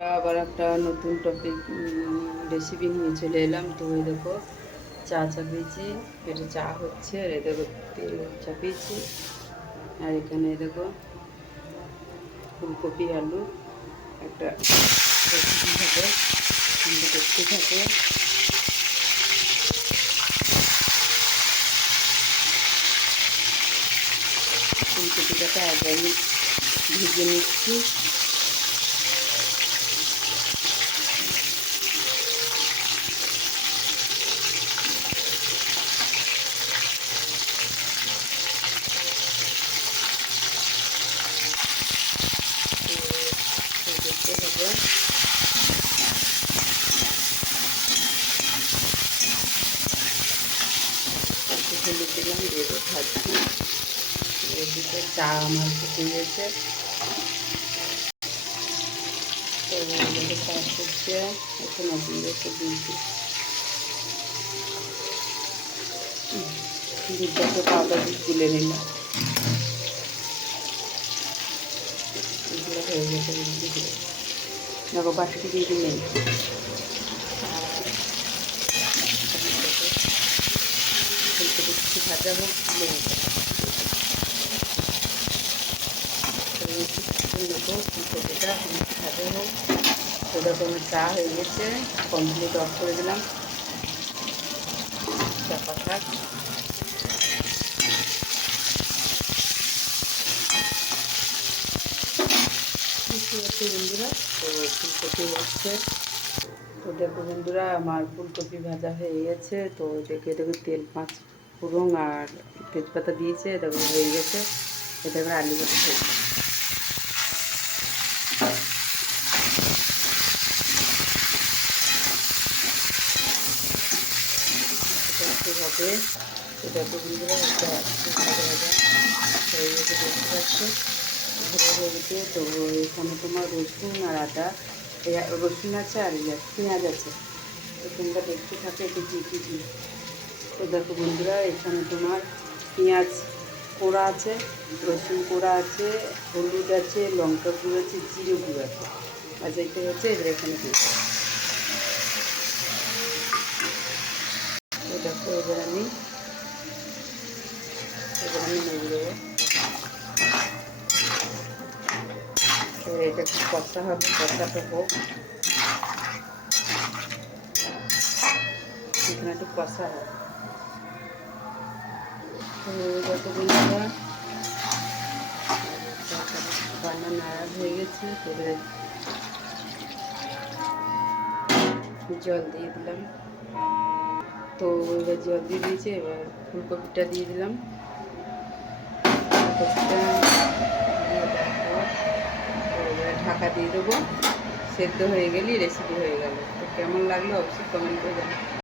আবার একটা নতুন টপিক রেসিপি নিয়ে চলে এলাম। তো ওই দেখো চা চাপিয়েছি, এটা চা হচ্ছে, আর এই দেখো তেল চাপিয়েছি, আর এখানে দেখো ফুলকপি আলু একটা রেসিপি হবে, কিন্তু দেখতে থাকে। ফুলকপিটাকে আগে আমি ভেজে নিচ্ছি। দেখতে হবে হলুদ দিলাম, দিয়ে ভাজছি। এদিকে চা আমার ফুটে গেছে, তো চা ফুটছে, এখন দিয়ে দিয়েছি দুধটাকে পাউডার গুলে নিলাম, এগুলো হয়ে গেছে। দেখো বাটিতে দিয়ে দিলেন, কিছু ভাজা হোক নেবো, ফুলকপিটা ভাজা হোক। তো দেখো আমার চা হয়ে গেছে, কমপ্লিট অফ করে দিলাম, চাপা থাক। বন্ধুরা, তো ফুলকপি হচ্ছে, তো দেখো বন্ধুরা আমার ফুলকপি ভাজা হয়ে গেছে। তো দেখে দেখো তেল 5 ফোড়ন আর তেজপাতা দিয়েছে, দেখো হয়ে গেছে। এটা এবার আলু ভাজা হয়ে গেছে, হবে। তো দেখো বন্ধুরা একটা ভাজা ভাজা হয়ে গেছে, দেখতে পাচ্ছে ভাজা হয়ে গেছে। তো এখানে তোমার রসুন আর আদা, রসুন আছে আর পেঁয়াজ আছে, তো তোমরা দেখতে থাকে একটু কী কী। তো দেখো বন্ধুরা এখানে তোমার পেঁয়াজ কোড়া আছে, রসুন কোড়া আছে, হলুদ আছে, লঙ্কা গুঁড়ো আছে, জিরে গুঁড়ো আছে, আর যেটা হচ্ছে এবার এখানে দিয়ে দেবো। তো দেখো এবার আমি নেড়ে দেবো। তো এটা একটু কষা হবে, কষাটা হোক, এখানে একটু কষা হবে। তো দেখো বন্ধুরা রান্না নাড়া হয়ে গেছে, এবারে জল দিয়ে দিলাম। তো এবার জল দিয়ে দিয়েছি, এবার ফুলকপিটা দিয়ে দিলাম। ফুলকপিটা দিয়ে দেওয়ার পর এবারে ঢাকা দিয়ে দেবো, সেদ্ধ হয়ে গেলেই রেসিপি হয়ে গেল। তো কেমন লাগলো অবশ্যই কমেন্ট করে জানাবেন।